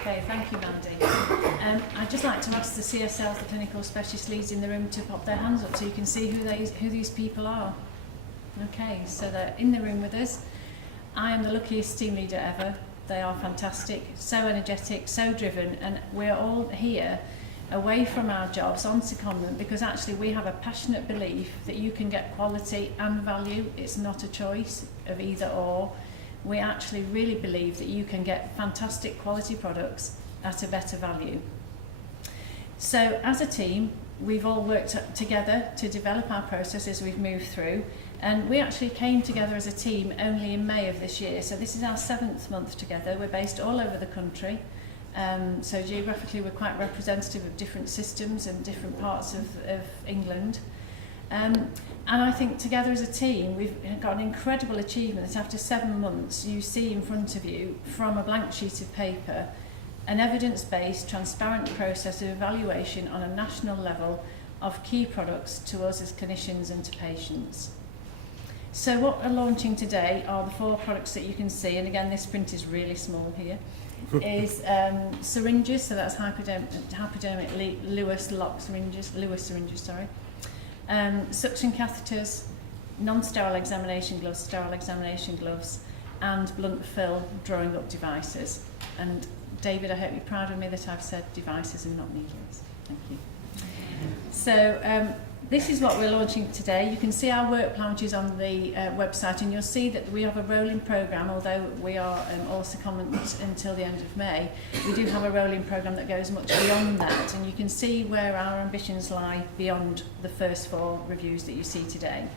Okay, thank you, Mandy. I'd just like to ask the CSLs, the clinical specialist leads in the room, to pop their hands up so you can see who these people are. Okay, so they're in the room with us. I am the luckiest team leader ever. They are fantastic, so energetic, so driven, and we're all here away from our jobs on secondment because actually we have a passionate belief that you can get quality and value. It's not a choice of either or. We actually really believe that you can get fantastic quality products at a better value. So as a team, we've all worked together to develop our process as we've moved through, and we actually came together as a team only in May of this year. So this is our 7th month together. We're based all over the country. So geographically we're quite representative of different systems and different parts of England. And I think together as a team we've got an incredible achievement that after 7 months you see in front of you from a blank sheet of paper an evidence-based, transparent process of evaluation on a national level of key products to us as clinicians and to patients. So what we're launching today are the 4 products that you can see, and again this print is really small here, is syringes, so that's hypodermic Lewis syringes, suction catheters, non-sterile examination gloves, sterile examination gloves, and blunt fill drawing up devices. And David, I hope you're proud of me that I've said devices and not needles. Thank you. So this is what we're launching today. You can see our work plan, which is on the website, and you'll see that we have a rolling programme. Although we are all secondment until the end of May, we do have a rolling programme that goes much beyond that, and you can see where our ambitions lie beyond the first 4 reviews that you see today.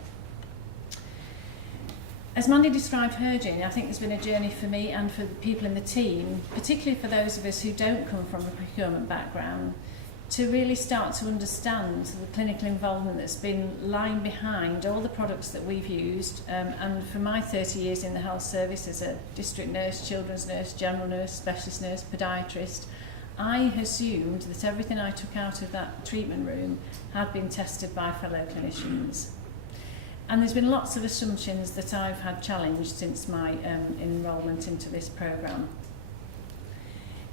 As Mandy described her journey, I think there's been a journey for me and for the people in the team, particularly for those of us who don't come from a procurement background, to really start to understand the clinical involvement that's been lying behind all the products that we've used. And for my 30 years in the health service as a district nurse, children's nurse, general nurse, specialist nurse, podiatrist, I assumed that everything I took out of that treatment room had been tested by fellow clinicians. And there's been lots of assumptions that I've had challenged since my enrolment into this programme.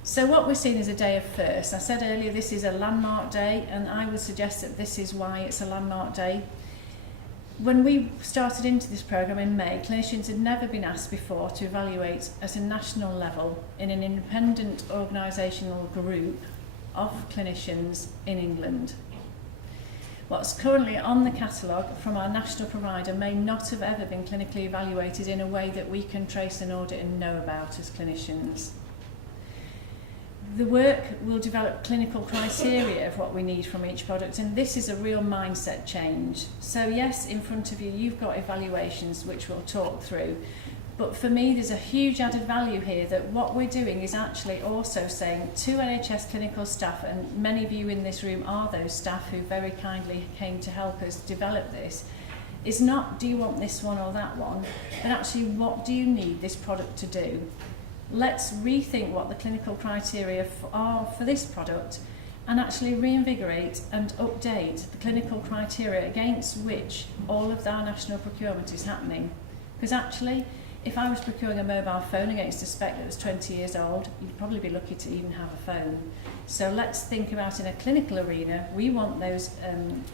So what we're seeing is a day of firsts. I said earlier this is a landmark day, and I would suggest that this is why it's a landmark day. When we started into this programme in May, clinicians had never been asked before to evaluate at a national level in an independent organisational group of clinicians in England. What's currently on the catalogue from our national provider may not have ever been clinically evaluated in a way that we can trace and audit and know about as clinicians. The work will develop clinical criteria of what we need from each product, and this is a real mindset change. So yes, in front of you, you've got evaluations which we'll talk through, but for me there's a huge added value here that what we're doing is actually also saying to NHS clinical staff, and many of you in this room are those staff who very kindly came to help us develop this, is not do you want this one or that one, but actually what do you need this product to do? Let's rethink what the clinical criteria are for this product and actually reinvigorate and update the clinical criteria against which all of our national procurement is happening. Because actually, if I was procuring a mobile phone against a spec that was 20 years old, you'd probably be lucky to even have a phone. So let's think about in a clinical arena, we want those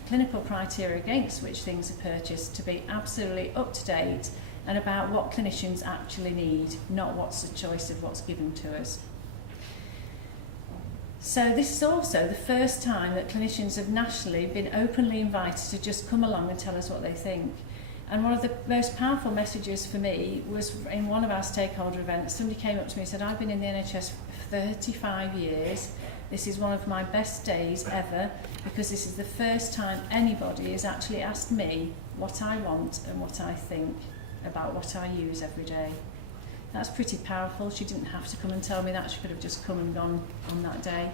clinical criteria against which things are purchased to be absolutely up to date and about what clinicians actually need, not what's the choice of what's given to us. So this is also the first time that clinicians have nationally been openly invited to just come along and tell us what they think. And one of the most powerful messages for me was in one of our stakeholder events. Somebody came up to me and said, I've been in the NHS for 35 years. This is one of my best days ever because this is the first time anybody has actually asked me what I want and what I think about what I use every day. That's pretty powerful. She didn't have to come and tell me that. She could have just come and gone on that day.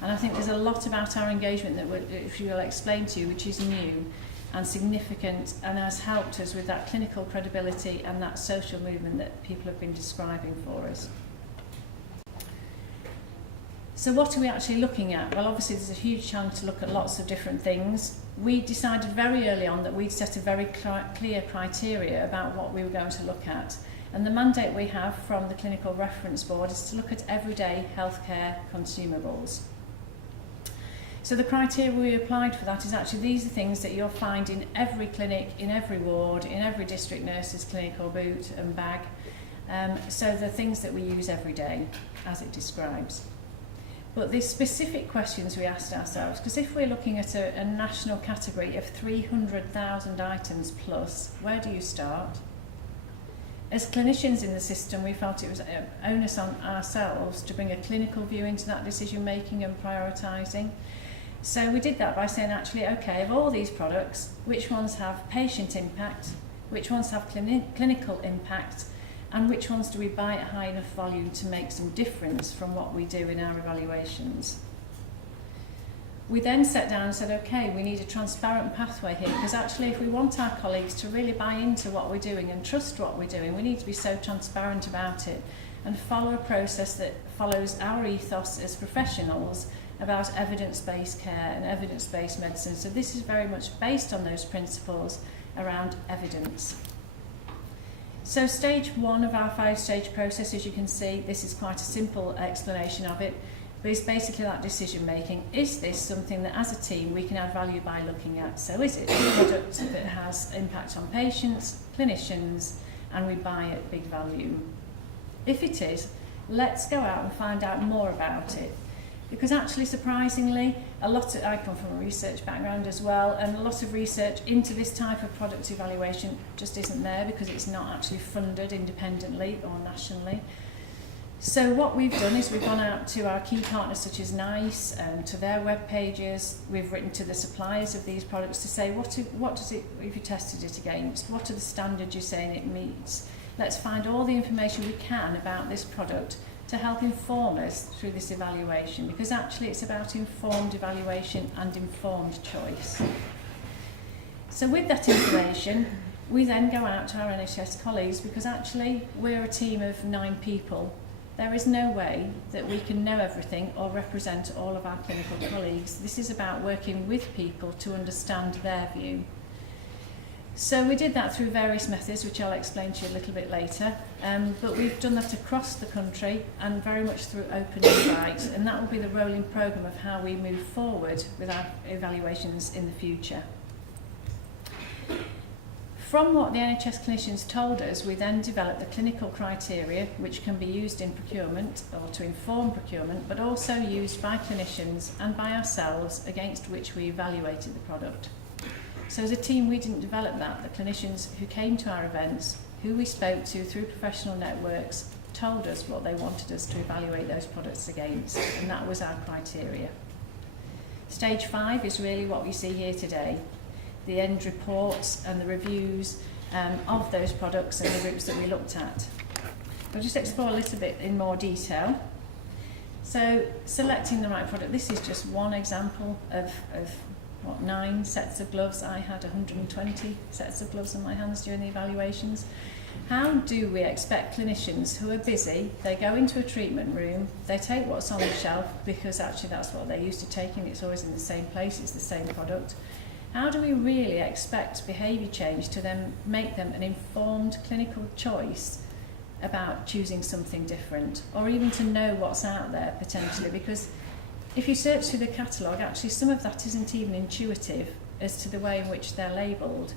And I think there's a lot about our engagement that if you will explain to you, which is new and significant and has helped us with that clinical credibility and that social movement that people have been describing for us. So what are we actually looking at? Well, obviously there's a huge challenge to look at lots of different things. We decided very early on that we'd set a very clear criteria about what we were going to look at. And the mandate we have from the Clinical Reference Board is to look at everyday healthcare consumables. So the criteria we applied for that is actually these are things that you'll find in every clinic, in every ward, in every district nurse's clinic or boot and bag. So the things that we use every day, as it describes. But the specific questions we asked ourselves, because if we're looking at a national category of 300,000 items plus, where do you start? As clinicians in the system, we felt it was an onus on ourselves to bring a clinical view into that decision making and prioritising. So we did that by saying, actually, okay, of all these products, which ones have patient impact, which ones have clinical impact, and which ones do we buy at high enough volume to make some difference from what we do in our evaluations. We then sat down and said, okay, we need a transparent pathway here, because actually if we want our colleagues to really buy into what we're doing and trust what we're doing, we need to be so transparent about it and follow a process that follows our ethos as professionals about evidence-based care and evidence-based medicine. So this is very much based on those principles around evidence. So stage 1 of our 5-stage process, as you can see, this is quite a simple explanation of it, but it's basically that decision making. Is this something that as a team we can add value by looking at? So is it a product that has impact on patients, clinicians, and we buy at big volume? If it is, let's go out and find out more about it. Because actually, surprisingly, I come from a research background as well, and a lot of research into this type of product evaluation just isn't there because it's not actually funded independently or nationally. So what we've done is we've gone out to our key partners such as NICE, to their web pages. We've written to the suppliers of these products to say, what does it, if you tested it against, what are the standards you're saying it meets? Let's find all the information we can about this product to help inform us through this evaluation, because actually it's about informed evaluation and informed choice. So with that information, we then go out to our NHS colleagues, because actually we're a team of 9 people. There is no way that we can know everything or represent all of our clinical colleagues. This is about working with people to understand their view. So we did that through various methods, which I'll explain to you a little bit later, but we've done that across the country and very much through open invite, and that will be the rolling programme of how we move forward with our evaluations in the future. From what the NHS clinicians told us, we then developed the clinical criteria which can be used in procurement or to inform procurement, but also used by clinicians and by ourselves against which we evaluated the product. So as a team, we didn't develop that. The clinicians who came to our events, who we spoke to through professional networks, told us what they wanted us to evaluate those products against, and that was our criteria. Stage 5 is really what we see here today, the end reports and the reviews of those products and the groups that we looked at. I'll just explore a little bit in more detail. So selecting the right product, this is just one example of 9 sets of gloves. I had 120 sets of gloves on my hands during the evaluations. How do we expect clinicians who are busy, they go into a treatment room, they take what's on the shelf because actually that's what they're used to taking, it's always in the same place, it's the same product. How do we really expect behaviour change to then make them an informed clinical choice about choosing something different, or even to know what's out there potentially? Because if you search through the catalogue, actually some of that isn't even intuitive as to the way in which they're labelled.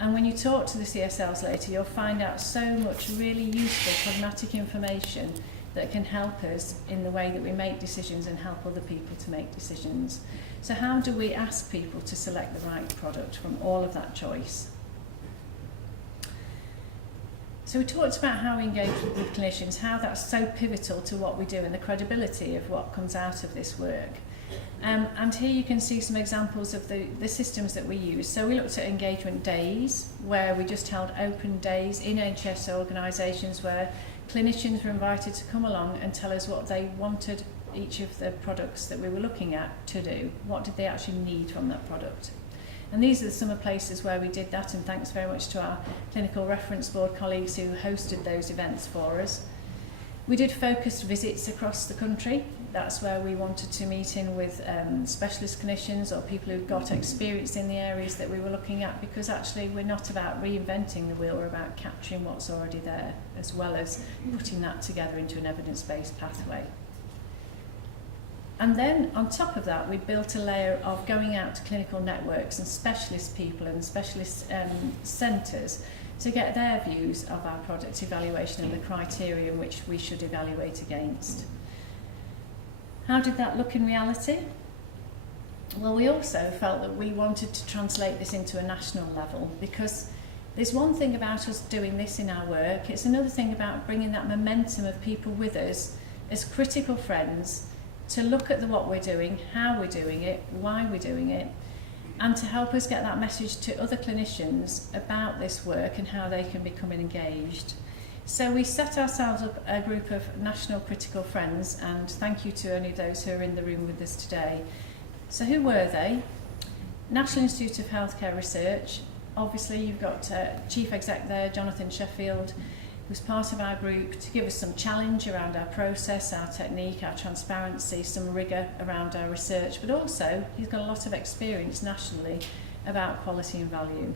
And when you talk to the CSLs later, you'll find out so much really useful pragmatic information that can help us in the way that we make decisions and help other people to make decisions. So how do we ask people to select the right product from all of that choice? So we talked about how we engage with clinicians, how that's so pivotal to what we do and the credibility of what comes out of this work. And here you can see some examples of the systems that we use. So we looked at engagement days, where we just held open days in NHS organisations where clinicians were invited to come along and tell us what they wanted each of the products that we were looking at to do. What did they actually need from that product? And these are some of the places where we did that, and thanks very much to our Clinical Reference Board colleagues who hosted those events for us. We did focused visits across the country. That's where we wanted to meet in with specialist clinicians or people who've got experience in the areas that we were looking at, because actually we're not about reinventing the wheel, we're about capturing what's already there, as well as putting that together into an evidence-based pathway. And then on top of that, we built a layer of going out to clinical networks and specialist people and specialist centres to get their views of our product evaluation and the criteria in which we should evaluate against. How did that look in reality? Well, we also felt that we wanted to translate this into a national level, because there's one thing about us doing this in our work, it's another thing about bringing that momentum of people with us as critical friends to look at what we're doing, how we're doing it, why we're doing it, and to help us get that message to other clinicians about this work and how they can become engaged. So we set ourselves up a group of national critical friends, and thank you to any of those who are in the room with us today. So who were they? National Institute of Healthcare Research. Obviously you've got Chief Exec there, Jonathan Sheffield, who's part of our group to give us some challenge around our process, our technique, our transparency, some rigour around our research, but also he's got a lot of experience nationally about quality and value.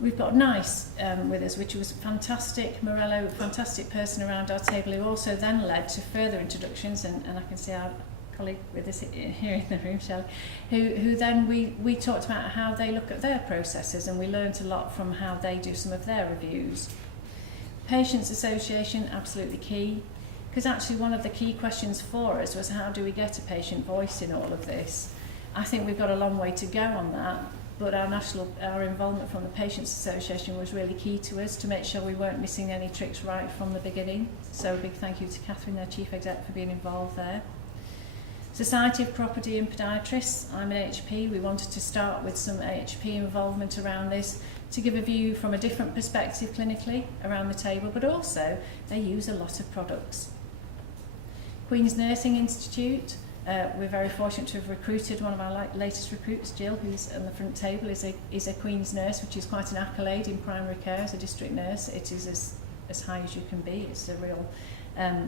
We've got NICE with us, which was fantastic. Morello, fantastic person around our table, who also then led to further introductions, and I can see our colleague with us here in the room, Shelley, who then we talked about how they look at their processes, and we learned a lot from how they do some of their reviews. Patients Association, absolutely key, because actually one of the key questions for us was how do we get a patient voice in all of this? I think we've got a long way to go on that, but our involvement from the Patients Association was really key to us to make sure we weren't missing any tricks right from the beginning. So a big thank you to Catherine, their Chief Exec, for being involved there. Society of Property and Podiatrists, I'm an AHP. We wanted to start with some AHP involvement around this to give a view from a different perspective clinically around the table, but also they use a lot of products. Queen's Nursing Institute, we're very fortunate to have recruited one of our latest recruits, Jill, who's on the front table, is a Queen's nurse, which is quite an accolade in primary care as a district nurse. It is as high as you can be. It's a real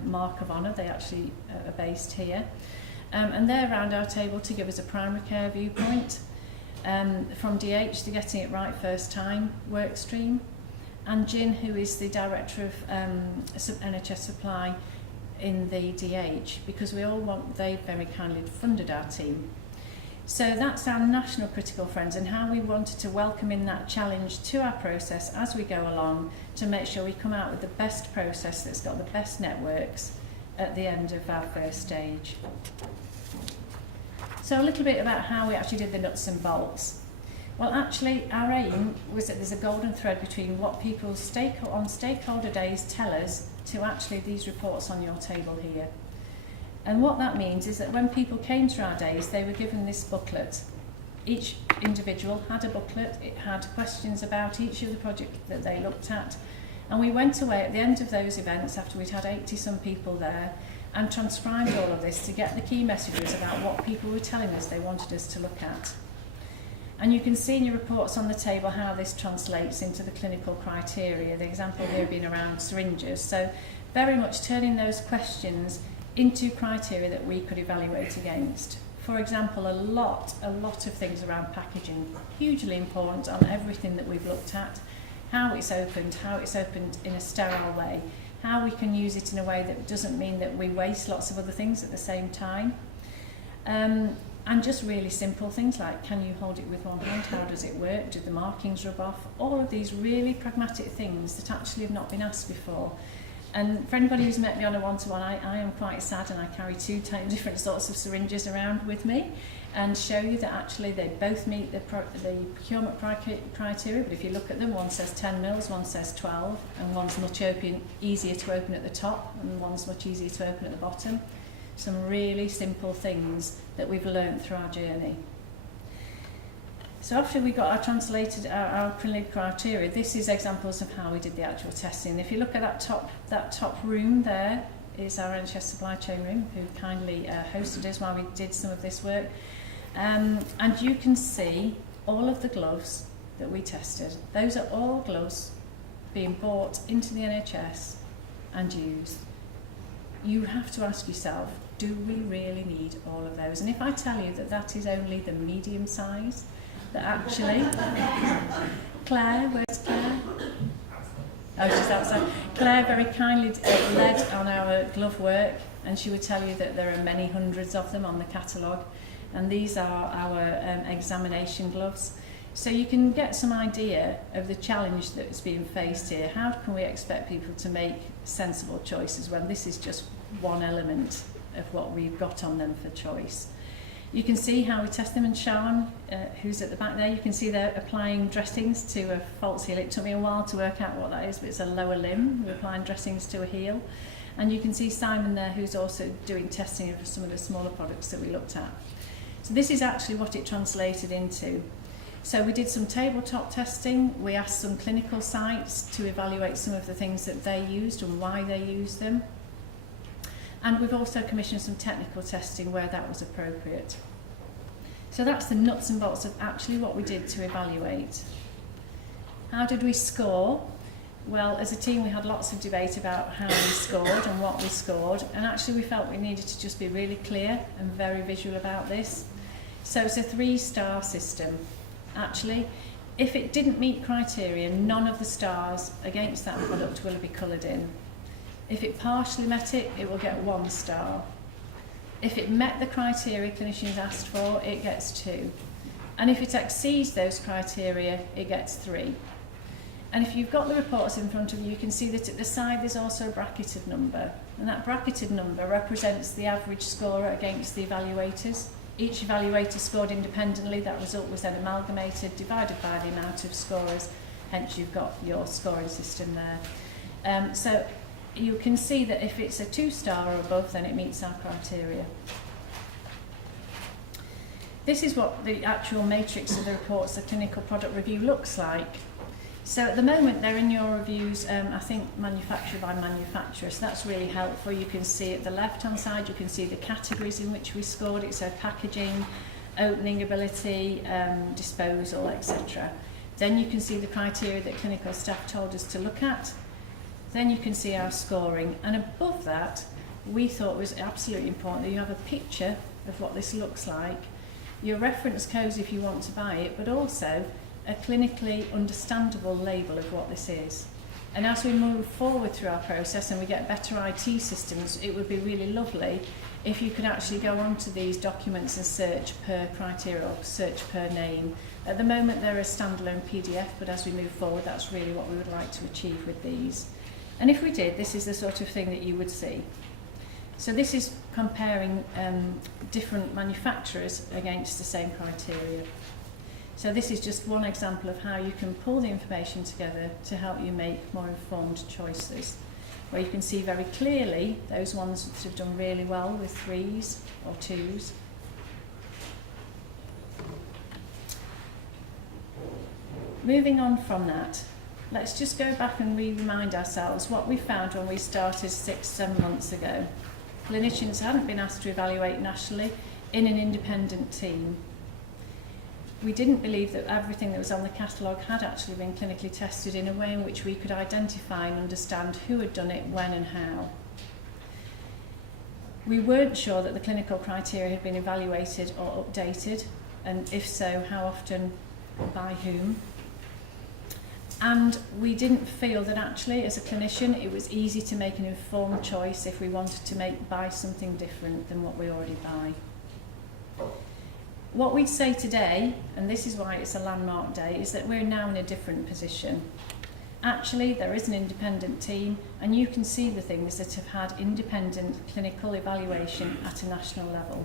mark of honour. They actually are based here. And they're around our table to give us a primary care viewpoint. From DH, the Getting It Right First Time work stream. And Jin, who is the Director of NHS Supply in the DH, because they very kindly funded our team. So that's our national critical friends, and how we wanted to welcome in that challenge to our process as we go along to make sure we come out with the best process that's got the best networks at the end of our first stage. So a little bit about how we actually did the nuts and bolts. Well, actually, our aim was that there's a golden thread between what people on stakeholder days tell us to actually these reports on your table here. And what that means is that when people came to our days, they were given this booklet. Each individual had a booklet. It had questions about each of the projects that they looked at. And we went away at the end of those events, after we'd had 80-some people there, and transcribed all of this to get the key messages about what people were telling us they wanted us to look at. And you can see in your reports on the table how this translates into the clinical criteria, the example here being around syringes. So very much turning those questions into criteria that we could evaluate against. For example, a lot of things around packaging, hugely important on everything that we've looked at. How it's opened in a sterile way, how we can use it in a way that doesn't mean that we waste lots of other things at the same time. And just really simple things like, can you hold it with one hand? How does it work? Do the markings rub off? All of these really pragmatic things that actually have not been asked before. And for anybody who's met me on a one-to-one, I am quite sad, and I carry two different sorts of syringes around with me, and show you that actually they both meet the procurement criteria, but if you look at them, one says 10 mils, one says 12, and one's much easier to open at the top, and one's much easier to open at the bottom. Some really simple things that we've learned through our journey. So after we got our clinical criteria, this is examples of how we did the actual testing. If you look at that top room there, is our NHS supply chain room, who kindly hosted us while we did some of this work. And you can see all of the gloves that we tested. Those are all gloves being bought into the NHS and use. You have to ask yourself, do we really need all of those? And if I tell you that that is only the medium size, that actually, Claire, where's Claire? Oh, she's outside. Claire very kindly led on our glove work, and she would tell you that there are many hundreds of them on the catalogue, and these are our examination gloves. So you can get some idea of the challenge that's being faced here. How can we expect people to make sensible choices when this is just one element of what we've got on them for choice? You can see how we test them, and Sharon, who's at the back there, you can see they're applying dressings to a false heel. It took me a while to work out what that is, but it's a lower limb. We're applying dressings to a heel. And you can see Simon there, who's also doing testing of some of the smaller products that we looked at. So this is actually what it translated into. So we did some tabletop testing. We asked some clinical sites to evaluate some of the things that they used and why they used them. And we've also commissioned some technical testing where that was appropriate. So that's the nuts and bolts of actually what we did to evaluate. How did we score? Well, as a team we had lots of debate about how we scored and what we scored, and actually we felt we needed to just be really clear and very visual about this. So it's a 3-star system. Actually, if it didn't meet criteria, none of the stars against that product will be coloured in. If it partially met it, it will get 1 star. If it met the criteria clinicians asked for, it gets 2. And if it exceeds those criteria, it gets 3. And if you've got the reports in front of you, you can see that at the side there's also a bracketed number. And that bracketed number represents the average scorer against the evaluators. Each evaluator scored independently. That result was then amalgamated, divided by the amount of scorers. Hence you've got your scoring system there. So you can see that if it's a 2-star or above, then it meets our criteria. This is what the actual matrix of the reports, the clinical product review, looks like. So at the moment they're in your reviews, I think manufacturer by manufacturer, so that's really helpful. You can see at the left hand side, you can see the categories in which we scored it, so packaging, opening ability, disposal, etc. Then you can see the criteria that clinical staff told us to look at. Then you can see our scoring, and above that we thought it was absolutely important that you have a picture of what this looks like, your reference codes if you want to buy it, but also a clinically understandable label of what this is. And as we move forward through our process and we get better IT systems, it would be really lovely if you could actually go onto these documents and search per criteria or search per name. At the moment they're a standalone PDF, but as we move forward that's really what we would like to achieve with these. And if we did, this is the sort of thing that you would see. So this is comparing different manufacturers against the same criteria. So this is just one example of how you can pull the information together to help you make more informed choices, where you can see very clearly those ones that have done really well with 3s or 2s. Moving on from that, let's just go back and remind ourselves what we found when we started 6-7 months ago. Clinicians hadn't been asked to evaluate nationally in an independent team. We didn't believe that everything that was on the catalogue had actually been clinically tested in a way in which we could identify and understand who had done it, when and how. We weren't sure that the clinical criteria had been evaluated or updated, and if so, how often, by whom. And we didn't feel that actually, as a clinician, it was easy to make an informed choice if we wanted to buy something different than what we already buy. What we'd say today, and this is why it's a landmark day, is that we're now in a different position. Actually, there is an independent team, and you can see the things that have had independent clinical evaluation at a national level.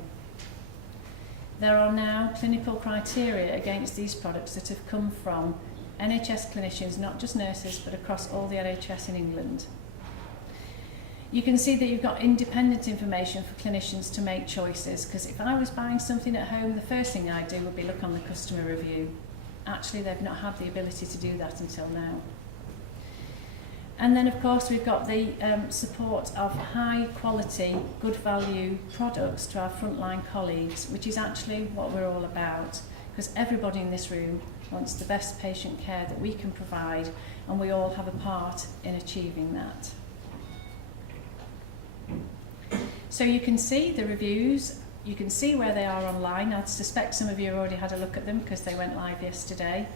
There are now clinical criteria against these products that have come from NHS clinicians, not just nurses, but across all the NHS in England. You can see that you've got independent information for clinicians to make choices, because if I was buying something at home, the first thing I'd do would be look on the customer review. Actually, they've not had the ability to do that until now. And then, of course, we've got the support of high quality, good value products to our frontline colleagues, which is actually what we're all about, because everybody in this room wants the best patient care that we can provide, and we all have a part in achieving that. So you can see the reviews, you can see where they are online. I suspect some of you have already had a look at them because they went live yesterday.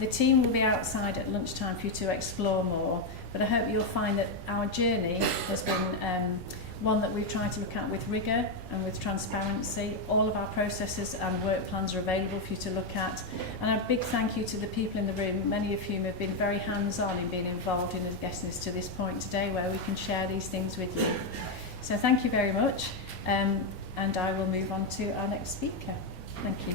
The team will be outside at lunchtime for you to explore more, but I hope you'll find that our journey has been one that we've tried to look at with rigour and with transparency. All of our processes and work plans are available for you to look at. And a big thank you to the people in the room, many of whom have been very hands-on in being involved in getting us to this point today where we can share these things with you. So thank you very much, and I will move on to our next speaker. Thank you.